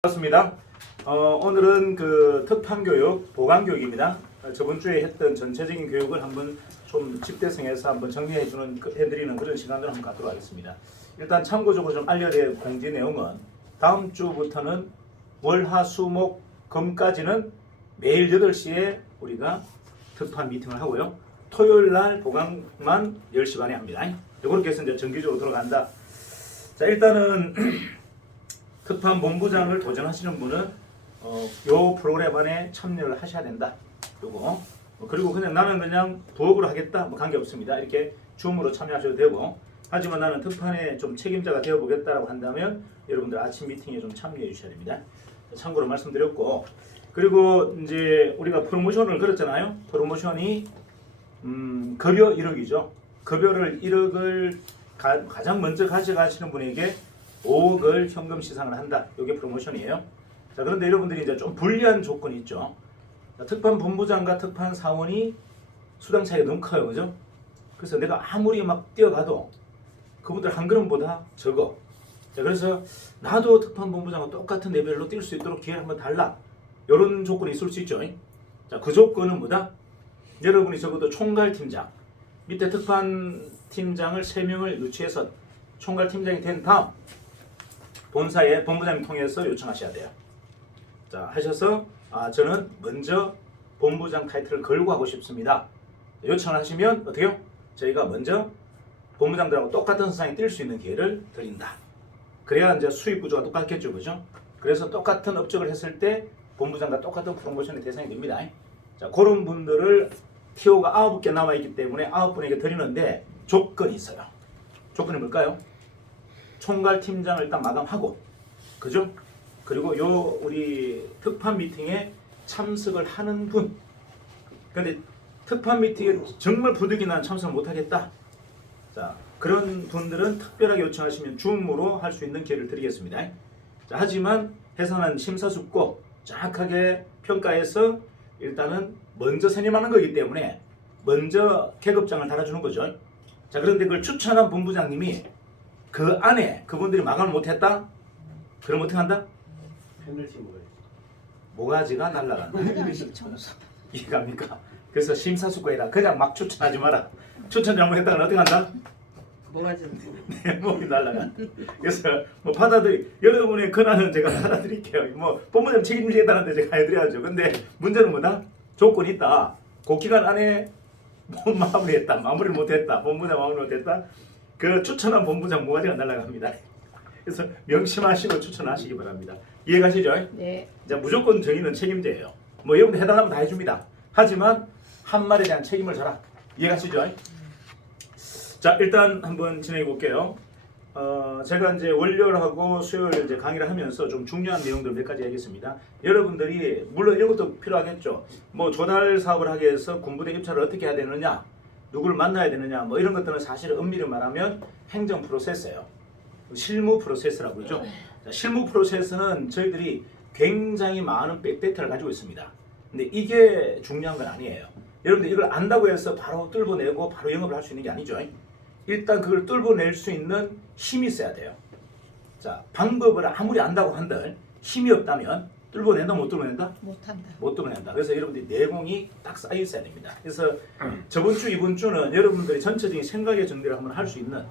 반갑습니다. 오늘은 그 특판교육, 보강교육입니다. 저번 주에 했던 전체적인 교육을 한번 좀 집대성해서 한번 해드리는 그런 시간을 한번 갖도록 하겠습니다. 일단 참고적으로 좀 알려야 될 공지 내용은 다음 주부터는 월, 화, 수, 목, 금까지는 매일 8시에 우리가 특판 미팅을 하고요. 토요일 날 보강만 10시 반에 합니다. 이렇게 해서 이제 정기적으로 들어간다. 자, 일단은 특판 본부장을 도전하시는 분은 요 프로그램 안에 참여를 하셔야 된다. 요거. 그리고 그냥 나는 그냥 부업으로 하겠다. 뭐 관계 없습니다. 이렇게 줌으로 참여하셔도 되고. 하지만 나는 특판에 좀 책임자가 되어 보겠다라고 한다면 여러분들 아침 미팅에 좀 참여해 주셔야 됩니다. 참고로 말씀드렸고. 그리고 이제 우리가 프로모션을 걸었잖아요. 프로모션이 급여 1억이죠. 급여를 1억을 가장 먼저 가져가시는 분에게 5억을 현금 시상을 한다. 이게 프로모션이에요. 자, 그런데 여러분들이 이제 좀 불리한 조건이 있죠. 자, 특판 본부장과 특판 사원이 수당 차이가 너무 커요. 그죠? 그래서 내가 아무리 막 뛰어가도 그분들 한 걸음보다 적어. 자, 그래서 나도 특판 본부장과 똑같은 레벨로 뛸 수 있도록 기회를 한번 달라. 이런 조건이 있을 수 있죠. 자, 그 조건은 뭐다? 여러분이 적어도 총괄팀장, 밑에 특판 팀장을 3명을 유치해서 총괄팀장이 된 다음 본사에 본부장님 통해서 요청하셔야 돼요. 자, 하셔서 저는 먼저 본부장 타이틀을 걸고 하고 싶습니다. 요청을 하시면 어떻게요? 저희가 먼저 본부장들하고 똑같은 선상에 뛸 수 있는 기회를 드린다. 그래야 이제 수입 구조가 똑같겠죠, 그죠? 그래서 똑같은 업적을 했을 때 본부장과 똑같은 프로모션의 대상이 됩니다. 자, 그런 분들을 TO가 9개 남아 있기 때문에 9분에게 드리는데 조건이 있어요. 조건이 뭘까요? 총괄팀장을 일단 마감하고, 그죠? 그리고 요 우리 특판 미팅에 참석을 하는 분. 근데 특판 미팅에 정말 부득이 난 참석을 못하겠다. 자, 그런 분들은 특별하게 요청하시면 줌으로 할 수 있는 기회를 드리겠습니다. 자, 하지만 해상한 심사숙고 정확하게 평가해서 일단은 먼저 선임하는 거기 때문에 먼저 계급장을 달아주는 거죠. 자, 그런데 그걸 추천한 본부장님이 그 안에 그분들이 마감을 못했다? 그럼 어떻게 한다? 페널티 먹어야지. 모가지가 날라간다. 이해갑니까? 그래서 심사숙고해라. 그냥 막 추천하지 마라. 추천 잘못했다가 어떻게 한다? 모가지는 내 몸이 날라간. 그래서 뭐 여러분의 권한은 제가 받아드릴게요. 뭐 본부장 책임지겠다는데 제가 해드려야죠. 근데 문제는 뭐다? 조건이 있다. 그 기간 안에 못 마무리했다. 마무리를 못했다. 본부장 마무리 못했다. 그 추천한 본부장 모가지가 날아갑니다. 그래서 명심하시고 추천하시기 바랍니다. 이해가시죠? 네. 자, 무조건 저희는 책임제예요. 뭐 여러분들 해달라면 다 해줍니다. 하지만 한 말에 대한 책임을 져라. 이해가시죠? 자, 일단 한번 진행해 볼게요. 제가 이제 월요일하고 수요일 이제 강의를 하면서 좀 중요한 내용들 몇 가지 얘기했습니다. 여러분들이 물론 이런 것도 필요하겠죠. 뭐 조달 사업을 하기 위해서 군부대 입찰을 어떻게 해야 되느냐, 누구를 만나야 되느냐, 뭐 이런 것들은 사실 엄밀히 말하면 행정 프로세스예요. 실무 프로세스라고 그러죠. 자, 실무 프로세스는 저희들이 굉장히 많은 백데이터를 가지고 있습니다. 근데 이게 중요한 건 아니에요. 여러분들 이걸 안다고 해서 바로 뚫어내고 바로 영업을 할 수 있는 게 아니죠. 일단 그걸 뚫어낼 수 있는 힘이 있어야 돼요. 자, 방법을 아무리 안다고 한들 힘이 없다면 뚫어낸다 못 뚫어낸다? 못한다. 못 뚫어낸다. 그래서 여러분들이 내공이 딱 쌓여 있어야 됩니다. 그래서 저번 주 이번 주는 여러분들이 전체적인 생각의 정리를 한번 할 수 있는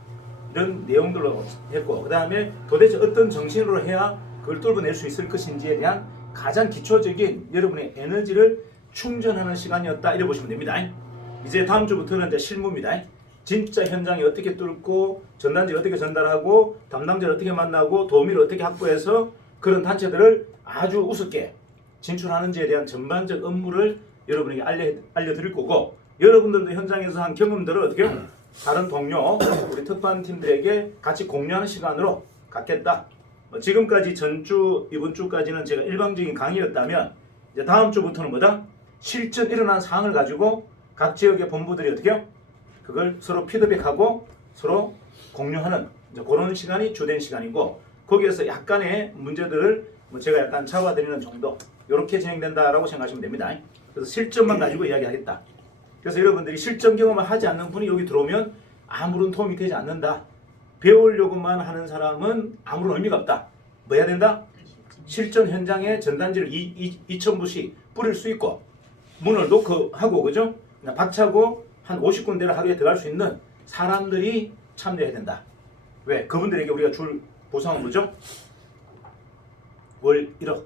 이런 내용들로 했고, 그 다음에 도대체 어떤 정신으로 해야 그걸 뚫어낼 수 있을 것인지에 대한 가장 기초적인 여러분의 에너지를 충전하는 시간이었다. 이래 보시면 됩니다. 이제 다음 주부터는 이제 실무입니다. 진짜 현장에 어떻게 뚫고 전단지를 어떻게 전달하고 담당자를 어떻게 만나고 도우미를 어떻게 확보해서 그런 단체들을 아주 우습게 진출하는지에 대한 전반적 업무를 여러분에게 알려드릴 거고, 여러분들도 현장에서 한 경험들을 어떻게 다른 동료 우리 특판팀들에게 같이 공유하는 시간으로 갖겠다. 지금까지 전주 이번 주까지는 제가 일방적인 강의였다면 이제 다음 주부터는 뭐다? 실전 일어난 사항을 가지고 각 지역의 본부들이 어떻게 해요? 그걸 서로 피드백하고 서로 공유하는 이제 그런 시간이 주된 시간이고, 거기에서 약간의 문제들을 뭐 제가 약간 잡아드리는 정도, 이렇게 진행된다라고 생각하시면 됩니다. 그래서 실전만 가지고 이야기하겠다. 그래서 여러분들이 실전 경험을 하지 않는 분이 여기 들어오면 아무런 도움이 되지 않는다. 배우려고만 하는 사람은 아무런 의미가 없다. 뭐 해야 된다? 실전 현장에 전단지를 2,000부씩 뿌릴 수 있고 문을 노크하고 그죠? 박차고 한 50군데를 하루에 들어갈 수 있는 사람들이 참여해야 된다. 왜? 그분들에게 우리가 줄 보상은 뭐죠? 월 1억.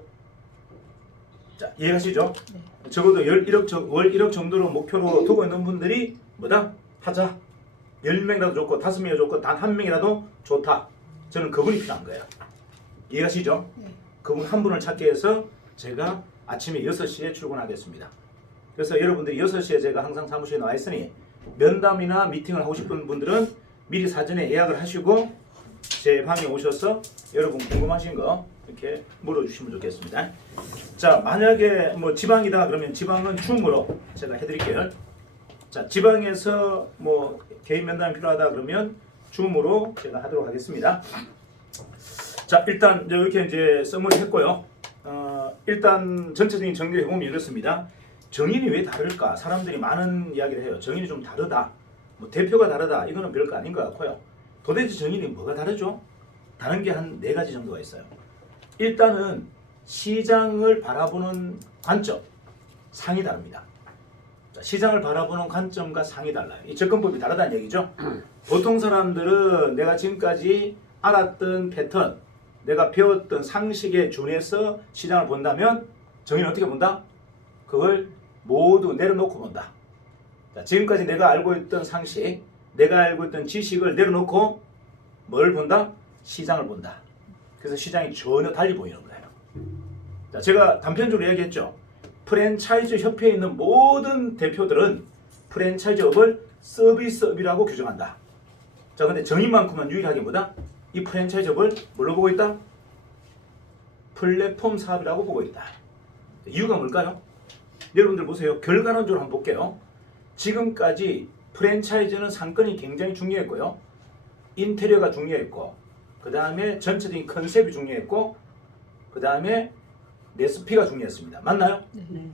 자, 이해가시죠? 네. 적어도 월 1억 정도로 목표로 두고 있는 분들이 뭐다? 하자. 10명이라도 좋고 5명이라도 좋고 단 한 명이라도 좋다. 저는 그분이 필요한 거예요. 이해가시죠? 네. 그분 한 분을 찾기 위해서 제가 아침에 6시에 출근하겠습니다. 그래서 여러분들이 6시에 제가 항상 사무실에 나와 있으니 면담이나 미팅을 하고 싶은 분들은 미리 사전에 예약을 하시고 제 방에 오셔서 여러분 궁금하신 거 이렇게 물어주시면 좋겠습니다. 자, 만약에 뭐 지방이다 그러면 지방은 줌으로 제가 해드릴게요. 자, 지방에서 뭐 개인 면담이 필요하다 그러면 줌으로 제가 하도록 하겠습니다. 자, 일단 이렇게 이제 써머리 했고요. 일단 전체적인 정리를 해보면 이렇습니다. 정인이 왜 다를까? 사람들이 많은 이야기를 해요. 정인이 좀 다르다. 뭐 대표가 다르다. 이거는 별거 아닌 것 같고요. 도대체 정인이 뭐가 다르죠? 다른 게 한 4가지 정도가 있어요. 일단은 시장을 바라보는 관점, 상이 다릅니다. 자, 시장을 바라보는 관점과 상이 달라요. 이 접근법이 다르다는 얘기죠. 보통 사람들은 내가 지금까지 알았던 패턴, 내가 배웠던 상식에 준해서 시장을 본다면 정의는 어떻게 본다? 그걸 모두 내려놓고 본다. 자, 지금까지 내가 알고 있던 상식, 내가 알고 있던 지식을 내려놓고 뭘 본다? 시장을 본다. 그래서 시장이 전혀 달리 보이는 거예요. 자, 제가 단편적으로 이야기했죠. 프랜차이즈 협회에 있는 모든 대표들은 프랜차이즈업을 서비스업이라고 규정한다. 자, 근데 정의만큼은 유일하게 뭐다? 이 프랜차이즈업을 뭘로 보고 있다? 플랫폼 사업이라고 보고 있다. 이유가 뭘까요? 여러분들 보세요. 결과론적으로 한번 볼게요. 지금까지 프랜차이즈는 상권이 굉장히 중요했고요. 인테리어가 중요했고, 그 다음에 전체적인 컨셉이 중요했고, 그 다음에 레시피가 중요했습니다. 맞나요? 네.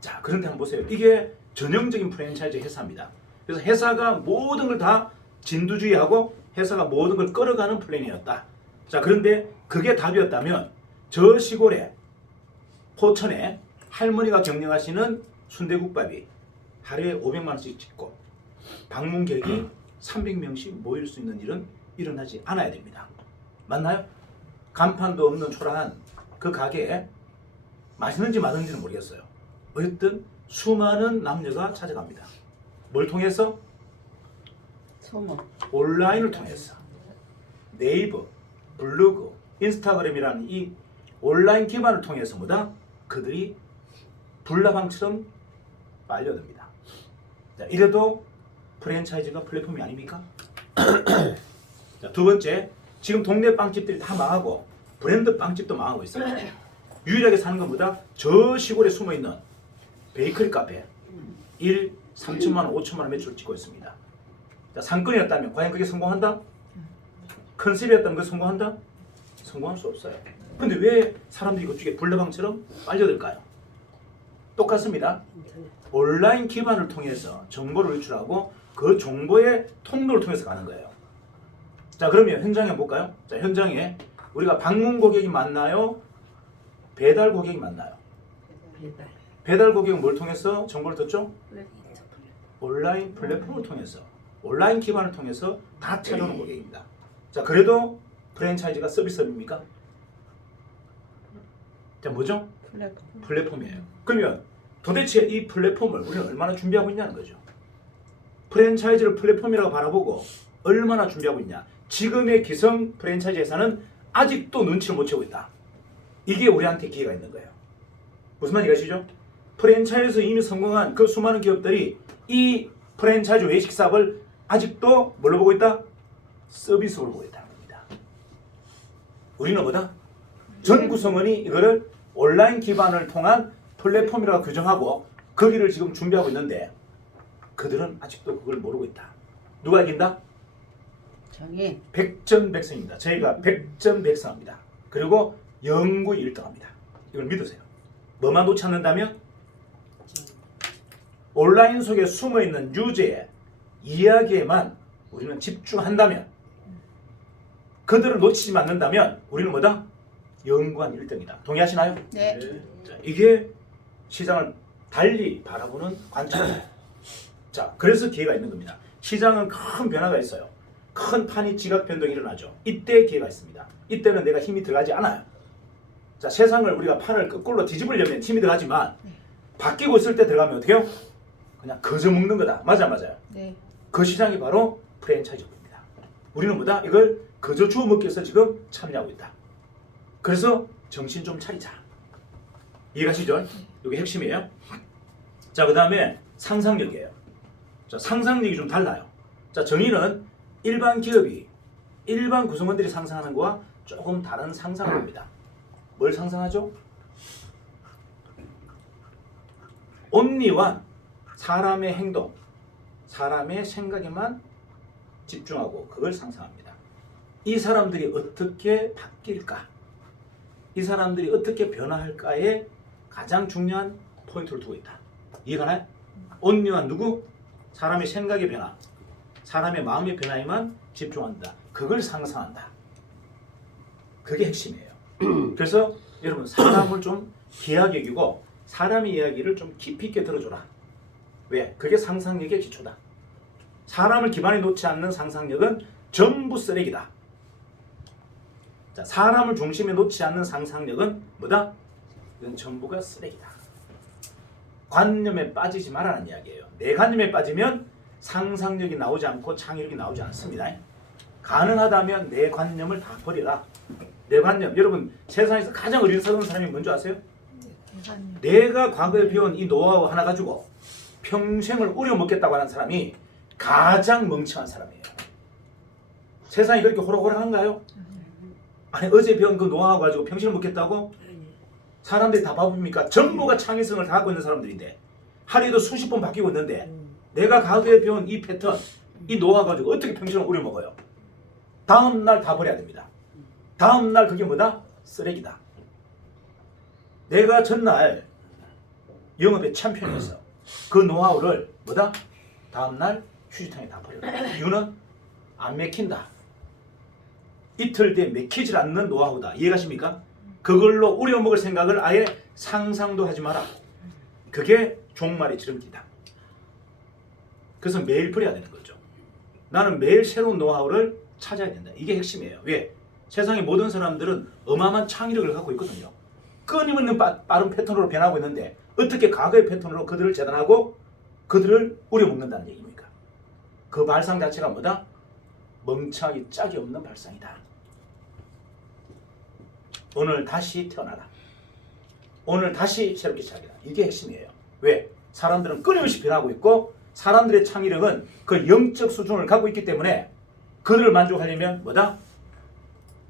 자, 그런데 한번 보세요. 이게 전형적인 프랜차이즈 회사입니다. 그래서 회사가 모든 걸 다 진두지휘하고 회사가 모든 걸 끌어가는 플랜이었다. 자, 그런데 그게 답이었다면 저 시골에 포천에 할머니가 경영하시는 순대국밥이 하루에 500만 원씩 찍고 방문객이 300명씩 모일 수 있는 일은 일어나지 않아야 됩니다. 맞나요? 간판도 없는 초라한 그 가게에 맛있는지 맛없는지는 모르겠어요. 어쨌든 수많은 남녀가 찾아갑니다. 뭘 통해서? 소문. 온라인을 통해서. 네이버, 블로그, 인스타그램이라는 이 온라인 기반을 통해서 뭐다? 그들이 불나방처럼 빨려듭니다. 자, 이래도 프랜차이즈가 플랫폼이 아닙니까? 자, 두 번째, 지금 동네 빵집들이 다 망하고 브랜드 빵집도 망하고 있어요. 유일하게 사는 건 뭐다? 저 시골에 숨어있는 베이커리 카페 1, 3천만 원, 5천만 원 매출 찍고 있습니다. 자, 상권이었다면 과연 그게 성공한다? 컨셉이었다면 그게 성공한다? 성공할 수 없어요. 근데 왜 사람들이 그쪽에 불나방처럼 빨려들까요? 똑같습니다. 온라인 기반을 통해서 정보를 유출하고 그 정보의 통로를 통해서 가는 거예요. 자, 그러면 현장에 한번 볼까요? 자, 현장에 우리가 방문 고객이 많나요? 배달 고객이 많나요? 배달 고객은 뭘 통해서 정보를 듣죠? 온라인 플랫폼을 통해서, 온라인 기반을 통해서 다 찾아오는 고객입니다. 자, 그래도 프랜차이즈가 서비스업입니까? 자, 뭐죠? 플랫폼이에요. 그러면 도대체 이 플랫폼을 우리는 얼마나 준비하고 있냐는 거죠. 프랜차이즈를 플랫폼이라고 바라보고 얼마나 준비하고 있냐. 지금의 기성 프랜차이즈 회사는 아직도 눈치를 못 채고 있다. 이게 우리한테 기회가 있는 거예요. 무슨 말인지 아시죠? 프랜차이즈에서 이미 성공한 그 수많은 기업들이 이 프랜차이즈 외식 사업을 아직도 뭘로 보고 있다? 서비스로 보고 있다는 겁니다. 우리는 뭐다? 전 구성원이 이거를 온라인 기반을 통한 플랫폼이라고 규정하고 거기를 지금 준비하고 있는데 그들은 아직도 그걸 모르고 있다. 누가 이긴다? 정의. 백전백승입니다. 저희가 백전백승합니다. 그리고 영구히 1등합니다. 이걸 믿으세요. 뭐만 놓지 않는다면? 온라인 속에 숨어있는 유저의 이야기에만 우리는 집중한다면, 그들을 놓치지 않는다면 우리는 뭐다? 연구한 1등이다. 동의하시나요? 네. 자, 이게 시장을 달리 바라보는 관점입니다. 자, 그래서 기회가 있는 겁니다. 시장은 큰 변화가 있어요. 큰 판이 지각 변동이 일어나죠. 이때 기회가 있습니다. 이때는 내가 힘이 들어가지 않아요. 자, 세상을 우리가 판을 거꾸로 뒤집으려면 힘이 들어가지만 바뀌고 있을 때 들어가면 어떻게 해요? 그냥 거저 먹는 거다. 맞아요. 네. 그 시장이 바로 프랜차이즈입니다. 우리는 뭐다? 이걸 거저 주워 먹기 위해서 지금 참여하고 있다. 그래서 정신 좀 차리자. 이해가시죠? 이게 핵심이에요. 자, 그 다음에 상상력이에요. 자, 상상력이 좀 달라요. 자, 정의는 일반 기업이 일반 구성원들이 상상하는 거와 조금 다른 상상을 합니다. 뭘 상상하죠? 온리와 사람의 행동, 사람의 생각에만 집중하고 그걸 상상합니다. 이 사람들이 어떻게 바뀔까? 이 사람들이 어떻게 변화할까에 가장 중요한 포인트를 두고 있다. 이해가나요? 온리와 누구? 사람의 생각의 변화, 사람의 마음의 변화에만 집중한다. 그걸 상상한다. 그게 핵심이에요. 그래서 여러분 사람을 좀 귀하게 여기고 사람의 이야기를 좀 깊이 있게 들어줘라. 왜? 그게 상상력의 기초다. 사람을 기반에 놓지 않는 상상력은 전부 쓰레기다. 자, 사람을 중심에 놓지 않는 상상력은 뭐다? 이건 전부가 쓰레기다. 관념에 빠지지 말라는 이야기예요. 내 관념에 빠지면 상상력이 나오지 않고 창의력이 나오지 않습니다. 가능하다면 내 관념을 다 버려라. 내 관념. 여러분 세상에서 가장 어리석은 사람이 뭔지 아세요? 내가 과거에 배운 이 노하우 하나 가지고 평생을 우려먹겠다고 하는 사람이 가장 멍청한 사람이에요. 세상이 그렇게 호락호락한가요? 아니 어제 배운 그 노하우 가지고 평생을 먹겠다고? 사람들이 다 바쁩니까? 전부가 창의성을 다 갖고 있는 사람들인데 하루에도 수십 번 바뀌고 있는데 내가 과거에 배운 이 패턴, 이 노하우 가지고 어떻게 평생을 우려먹어요? 다음 날 다 버려야 됩니다. 다음 날 그게 뭐다? 쓰레기다. 내가 전날 영업의 챔피언이었어. 그 노하우를 뭐다? 다음 날 휴지통에 다 버려라. 이유는 안 맥힌다. 이틀 뒤에 맥히질 않는 노하우다. 이해가십니까? 그걸로 우려먹을 생각을 아예 상상도 하지 마라. 그게 종말의 지름길이다. 그래서 매일 버려야 되는 거죠. 나는 매일 새로운 노하우를 찾아야 된다. 이게 핵심이에요. 왜? 세상의 모든 사람들은 어마어마한 창의력을 갖고 있거든요. 끊임없는 빠른 패턴으로 변하고 있는데 어떻게 과거의 패턴으로 그들을 재단하고 그들을 우려먹는다는 얘기입니까? 그 발상 자체가 뭐다? 멍청하기 짝이 없는 발상이다. 오늘 다시 태어나라. 오늘 다시 새롭게 시작이다. 이게 핵심이에요. 왜? 사람들은 끊임없이 변하고 있고 사람들의 창의력은 그 영적 수준을 갖고 있기 때문에 그들을 만족하려면 뭐다?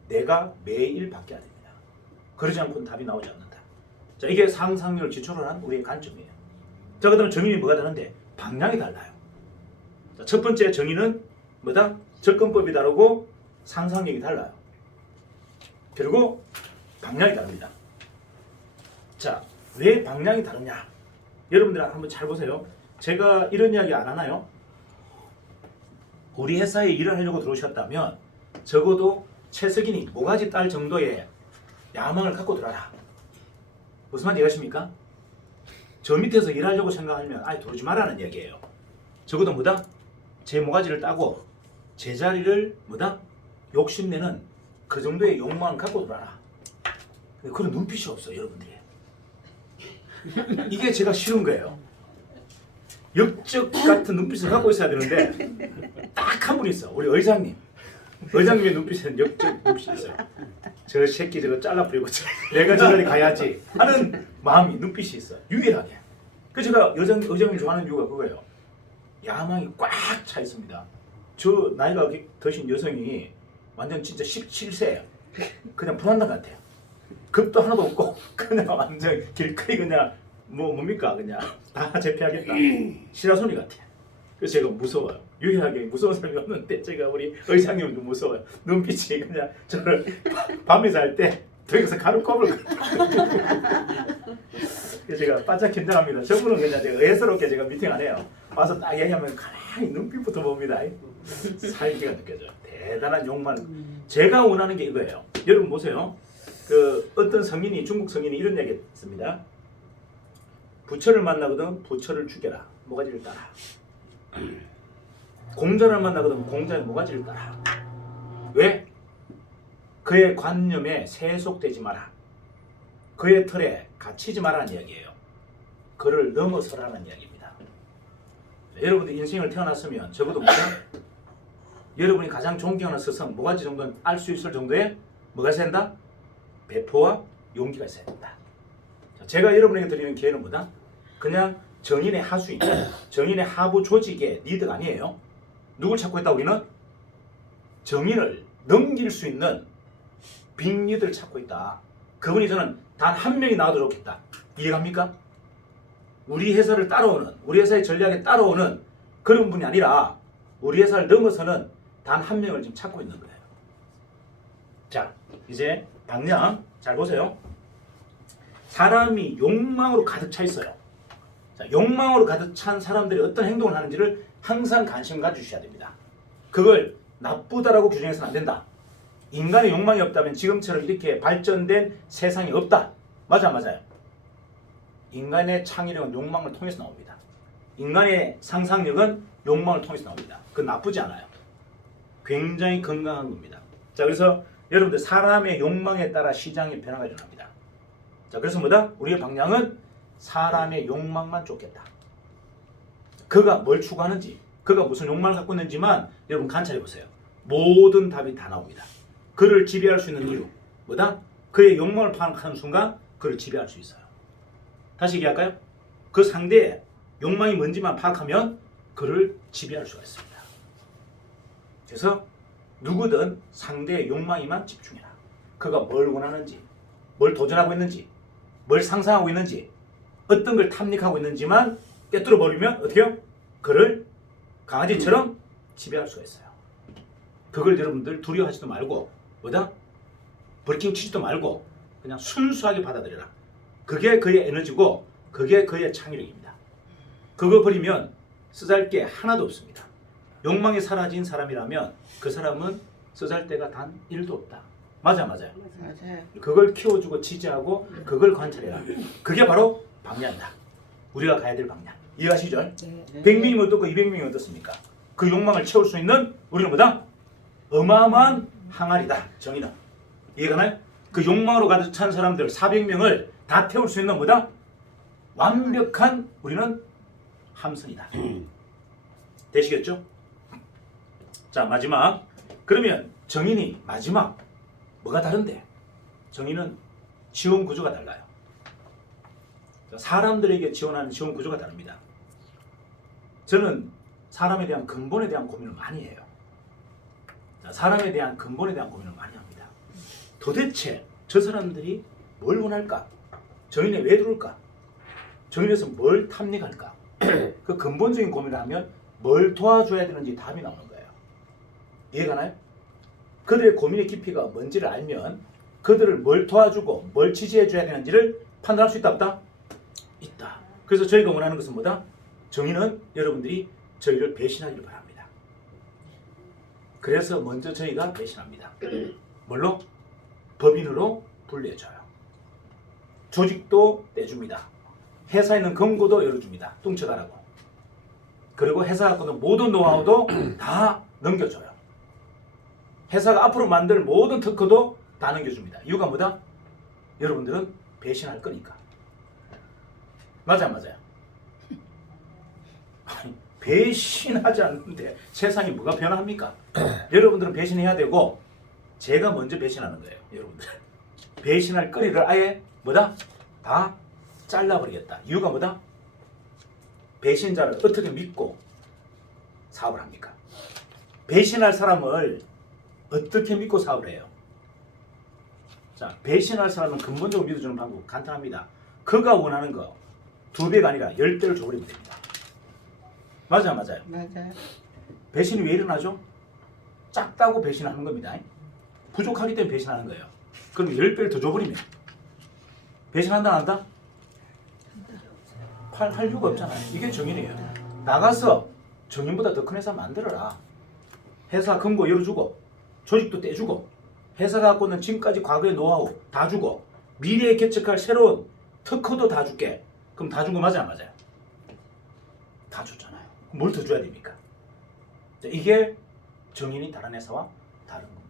내가 매일 바뀌어야 됩니다. 그러지 않고는 답이 나오지 않는다. 자, 이게 상상력을 기초로 한 우리의 관점이에요. 자, 그다음에 정의는 뭐가 다른데? 방향이 달라요. 자, 첫 번째 정의는 뭐다? 접근법이 다르고 상상력이 달라요. 그리고 방향이 다릅니다. 자, 왜 방향이 다르냐? 여러분들 한번 잘 보세요. 제가 이런 이야기 안 하나요? 우리 회사에 일을 하려고 들어오셨다면 적어도 채석이니 모가지 딸 정도의 야망을 갖고 들어라. 무슨 말인지 이해하십니까? 저 밑에서 일하려고 생각하면 아예 들어오지 말라는 이야기예요. 적어도 뭐다? 제 모가지를 따고 제 자리를 뭐다? 욕심내는 그 정도의 욕망을 갖고 들어라. 그런 눈빛이 없어요, 여러분들이. 이게 제가 쉬운 거예요. 역적 같은 눈빛을 갖고 있어야 되는데 딱 한 분 있어. 우리 의장님. 의장님의 눈빛에는 역적 눈빛이 있어요. 저 새끼 저거 잘라버리고 내가 저 자리 가야지 하는 마음이 눈빛이 있어요. 유일하게. 그래서 제가 의장님 좋아하는 이유가 그거예요. 야망이 꽉 차 있습니다. 저 나이가 드신 여성이 완전 진짜 17세 그냥 불안한 것 같아요. 급도 하나도 없고 그냥 완전 길거리 그냥 뭡니까 그냥 다 제패하겠다. 시라소니 같아요. 그래서 제가 무서워요. 유일하게 무서운 사람이 없는데 제가 우리 의장님도 무서워요. 눈빛이 그냥 저를 밤에 잘 때 저기서 가루컵을 제가 바짝 긴장합니다. 저분은 그냥 제가 애스럽게 제가 미팅 안 해요. 와서 딱 얘기하면 가만히 눈빛부터 봅니다. 살기가 느껴져요. 대단한 욕망. 제가 원하는 게 이거예요. 여러분 보세요. 그 어떤 성인이 중국 성인이 이런 얘기했습니다. 부처를 만나거든 부처를 죽여라. 모가지를 따라. 공자를 만나거든 공자의 모가지를 따라. 왜? 그의 관념에 세속되지 마라. 그의 틀에 갇히지 말라는 이야기예요. 그를 넘어서라는 이야기입니다. 여러분들 인생을 태어났으면 적어도 뭐가 여러분이 가장 존경하는 스승 모가지 정도는 알 수 있을 정도의 뭐가 있어야 된다? 배포와 용기가 있어야 된다. 제가 여러분에게 드리는 기회는 뭐다? 그냥 정인의 하수인, 정인의 하부 조직의 리더가 아니에요. 누굴 찾고 있다 우리는? 정인을 넘길 수 있는 빅리더를 찾고 있다. 그분이 저는 단 한 명이 나와도 좋겠다. 이해갑니까? 우리 회사를 따라오는, 우리 회사의 전략에 따라오는 그런 분이 아니라 우리 회사를 넘어서는 단 한 명을 지금 찾고 있는 거예요. 자, 이제 방향 잘 보세요. 사람이 욕망으로 가득 차 있어요. 자, 욕망으로 가득 찬 사람들이 어떤 행동을 하는지를 항상 관심 가져주셔야 됩니다. 그걸 나쁘다라고 규정해서는 안 된다. 인간의 욕망이 없다면 지금처럼 이렇게 발전된 세상이 없다. 맞아요. 인간의 창의력은 욕망을 통해서 나옵니다. 인간의 상상력은 욕망을 통해서 나옵니다. 그건 나쁘지 않아요. 굉장히 건강한 겁니다. 자, 그래서 여러분들 사람의 욕망에 따라 시장의 변화가 일어납니다. 자, 그래서 뭐다? 우리의 방향은 사람의 욕망만 쫓겠다. 그가 뭘 추구하는지, 그가 무슨 욕망을 갖고 있는지만 여러분 관찰해 보세요. 모든 답이 다 나옵니다. 그를 지배할 수 있는 이유, 뭐다? 그의 욕망을 파악하는 순간 그를 지배할 수 있어요. 다시 얘기할까요? 그 상대의 욕망이 뭔지만 파악하면 그를 지배할 수가 있습니다. 그래서 누구든 상대의 욕망에만 집중해라. 그가 뭘 원하는지, 뭘 도전하고 있는지, 뭘 상상하고 있는지, 어떤 걸 탐닉하고 있는지만 깨뚫어 버리면 어떻게 해요? 그를 강아지처럼 지배할 수가 있어요. 그걸 여러분들 두려워하지도 말고 뭐다? 버킹 치지도 말고 그냥 순수하게 받아들여라. 그게 그의 에너지고 그게 그의 창의력입니다. 그거 버리면 쓰잘게 하나도 없습니다. 욕망이 사라진 사람이라면 그 사람은 쓰잘데가 단 1도 없다. 맞아요. 그걸 키워주고 지지하고 그걸 관찰해라. 그게 바로 방향이다. 우리가 가야 될 방향. 이해가시죠? 네. 100명이면 어떻고 200명이면 어떻습니까? 그 욕망을 채울 수 있는 우리는 뭐다? 어마어마한 항아리다. 정의는. 이해가나요? 그 욕망으로 가득 찬 사람들 400명을 다 태울 수 있는 뭐다? 완벽한 우리는 함선이다. 되시겠죠? 자, 마지막. 그러면 정인이 마지막 뭐가 다른데? 정인은 지원 구조가 달라요. 사람들에게 지원하는 지원 구조가 다릅니다. 저는 사람에 대한 근본에 대한 고민을 많이 해요. 사람에 대한 근본에 대한 고민을 많이 합니다. 도대체 저 사람들이 뭘 원할까? 정인에 왜 들어올까? 정인에서 뭘 탐닉할까? 그 근본적인 고민을 하면 뭘 도와줘야 되는지 답이 나오는 거예요. 이해가나요? 그들의 고민의 깊이가 뭔지를 알면 그들을 뭘 도와주고 뭘 지지해줘야 되는지를 판단할 수 있다 없다? 있다. 그래서 저희가 원하는 것은 뭐다? 정의는 여러분들이 저희를 배신하기를 바랍니다. 그래서 먼저 저희가 배신합니다. 뭘로? 법인으로 분리해줘요. 조직도 떼줍니다. 회사에 있는 금고도 열어줍니다. 뚱쳐가라고. 그리고 회사가 갖고 있는 모든 노하우도 다 넘겨줘요. 회사가 앞으로 만들 모든 특허도 다 넘겨줍니다. 이유가 뭐다? 여러분들은 배신할 거니까. 맞아요. 아니, 배신하지 않는데 세상이 뭐가 변합니까? 여러분들은 배신해야 되고 제가 먼저 배신하는 거예요. 여러분들 배신할 거리를 아예 뭐다? 다 잘라버리겠다. 이유가 뭐다? 배신자를 어떻게 믿고 사업을 합니까? 배신할 사람을 어떻게 믿고 사업을 해요? 자, 배신할 사람은 근본적으로 믿어주는 방법 간단합니다. 그가 원하는 거 2배가 아니라 10배를 줘버리면 됩니다. 맞아요. 배신이 왜 일어나죠? 작다고 배신하는 겁니다. 부족하기 때문에 배신하는 거예요. 그럼 10배를 더 줘버리면 배신한다 안 한다? 할 이유가 없잖아요. 이게 정인이에요. 나가서 정인보다 더 큰 회사 만들어라. 회사 금고 열어주고 조직도 떼주고 회사가 갖고 있는 지금까지 과거의 노하우 다 주고 미래에 개척할 새로운 특허도 다 줄게. 그럼 다 준 거 맞아요, 안 맞아요? 다 줬잖아요. 뭘 더 줘야 됩니까? 이게 정인이 다른 회사와 다른 거.